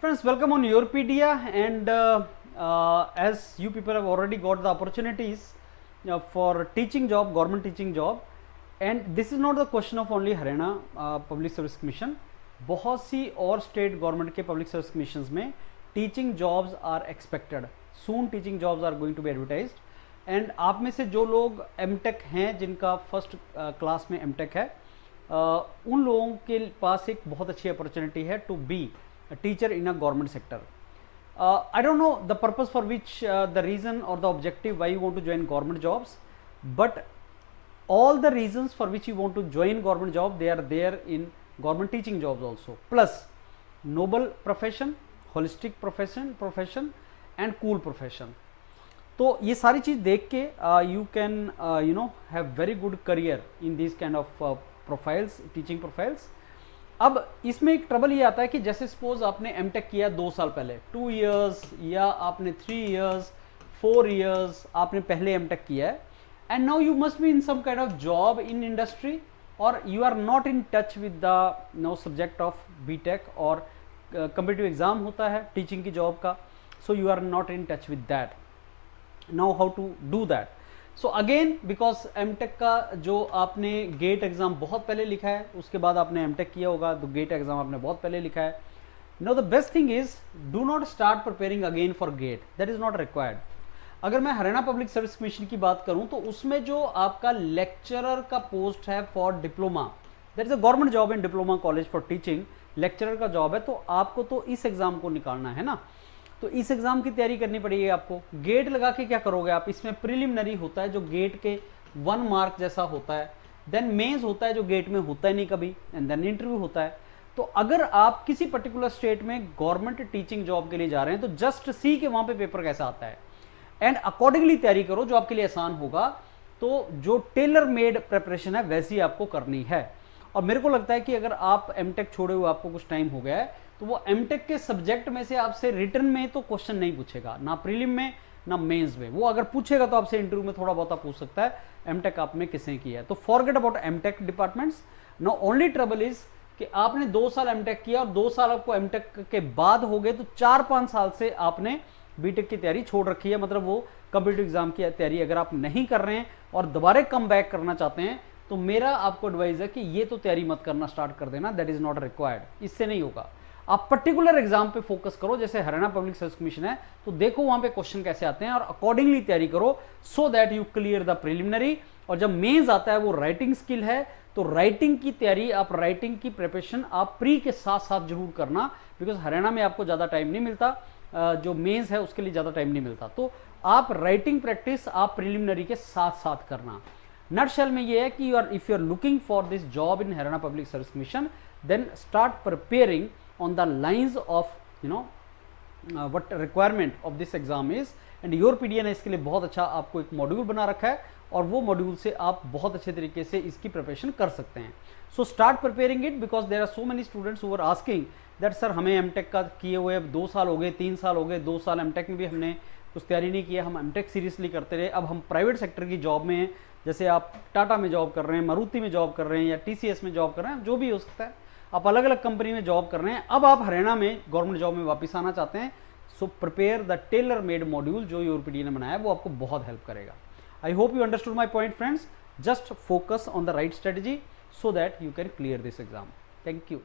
Friends, welcome on Yourpedia, and as you people have already got the opportunities for teaching job, government teaching job, and this is not the question of only Haryana public service commission, बहुत सी और state government के public service commission में teaching jobs are expected soon, teaching jobs are going to be advertised. And आप में से जो लोग एमटेक हैं, जिनका फर्स्ट क्लास में एमटेक है, उन लोगों के पास एक बहुत अच्छी अपॉर्चुनिटी है to be a teacher in a government sector. I don't know the purpose for which the reason or the objective why you want to join government jobs, but all the reasons for which you want to join government job, they are there in government teaching jobs also. Plus noble profession, holistic profession and cool profession. तो ये सारी चीज़ देख के you can have very good career in these kind of profiles, teaching profiles. अब इसमें एक trouble ये आता है कि जैसे सपोज आपने एमटेक किया 2 साल पहले, 2 इयर्स, या आपने 3 इयर्स, 4 इयर्स आपने पहले एमटेक किया है, and now you must be in some kind of job in industry, और you are not in touch with the subject of BTech, और कम्पिटिटिव एग्जाम होता है टीचिंग की जॉब का, so you are not in touch with that. Now how to do that? So again, because MTech का जो आपने gate exam बहुत पहले लिखा है, उसके बाद आपने एमटेक किया होगा तो गेट एग्जाम आपने बहुत पहले लिखा है। No, the best thing is do not start preparing again forget, that is not required. अगर मैं हरियाणा पब्लिक सर्विस कमीशन की बात करूं तो उसमें जो आपका लेक्चरर का पोस्ट है for diploma, that is a government job in diploma college for teaching, lecturer का जॉब है, तो आपको तो इस एग्जाम को निकालना है ना, तो इस एग्जाम की तैयारी करनी पड़ेगी आपको। गेट लगा के क्या करोगे आप? इसमें प्रिलिमिनरी होता है जो गेट के 1 मार्क जैसा होता है, देन मेंस होता है जो गेट में होता है नहीं कभी, एंड देन इंटरव्यू होता है। तो अगर आप किसी पर्टिकुलर स्टेट में गवर्नमेंट टीचिंग जॉब के लिए जा रहे हैं तो जस्ट सी के वहां पे पेपर कैसा आता है, एंड अकॉर्डिंगली तैयारी करो जो आपके लिए आसान होगा। तो जो टेलर मेड प्रेपरेशन है वैसी आपको करनी है। और मेरे को लगता है कि अगर आप एमटेक छोड़े हुए आपको कुछ टाइम हो गया है, तो वो एमटेक के सब्जेक्ट में से आपसे रिटर्न में तो क्वेश्चन नहीं पूछेगा, ना प्रीलिम में ना मेंस में। वो अगर पूछेगा तो आपसे इंटरव्यू में थोड़ा बहुत पूछ सकता है एमटेक आपने किसने किया है। तो forget about MTech departments. No, only trouble is कि आपने 2 साल एमटेक किया और 2 साल आपको एमटेक के बाद हो गए, तो 4-5 साल से आपने बीटेक की तैयारी छोड़ रखी है, मतलब वो कॉम्पिटिटिव एग्जाम की तैयारी अगर आप नहीं कर रहे हैं और दोबारा कम बैक करना चाहते हैं, तो मेरा आपको एडवाइस है कि ये तो तैयारी मत करना स्टार्ट कर देना, दैट इज नॉट रिक्वायर्ड, इससे नहीं होगा। आप पर्टिकुलर एग्जाम पे फोकस करो, जैसे हरियाणा पब्लिक सर्विस कमीशन है, तो देखो वहां पे क्वेश्चन कैसे आते हैं और अकॉर्डिंगली तैयारी करो, so that you clear the preliminary. और जब मेंस आता है वो राइटिंग स्किल है, तो राइटिंग की तैयारी, आप राइटिंग की प्रिपरेशन आप प्री के साथ साथ जरूर करना, बिकॉज हरियाणा में आपको ज्यादा टाइम नहीं मिलता, जो मेंस है उसके लिए ज्यादा टाइम नहीं मिलता, तो आप राइटिंग प्रैक्टिस आप प्रिलिमिनरी के साथ साथ करना। नटशेल में ये है कि if you are looking for this job in Haryana public service commission, then start preparing on the lines of what requirement of this exam is, and Yourpedia ने इसके लिए बहुत अच्छा आपको एक मॉड्यूल बना रखा है, और वो मॉड्यूल से आप बहुत अच्छे तरीके से इसकी प्रिपरेशन कर सकते हैं। So start preparing it, because there are so many students who are asking that sir हमें एमटेक का किए हुए 2 साल हो गए, 3 साल हो गए, 2 साल एमटेक में भी हमने कुछ तैयारी नहीं किया, हम एमटेक सीरियसली करते रहे, अब हम प्राइवेट सेक्टर की जॉब में हैं, जैसे आप टाटा में जॉब कर रहे हैं, मारुति में जॉब कर रहे हैं, या टीसीएस में जॉब कर रहे हैं, जो भी हो सकता है, आप अलग अलग कंपनी में जॉब कर रहे हैं, अब आप हरियाणा में गवर्नमेंट जॉब में वापस आना चाहते हैं, so prepare the tailor made module जो योरपीडिया ने बनाया है, वो आपको बहुत हेल्प करेगा। I hope you understood my point friends. Just focus on the right strategy so that you can clear this exam. Thank you.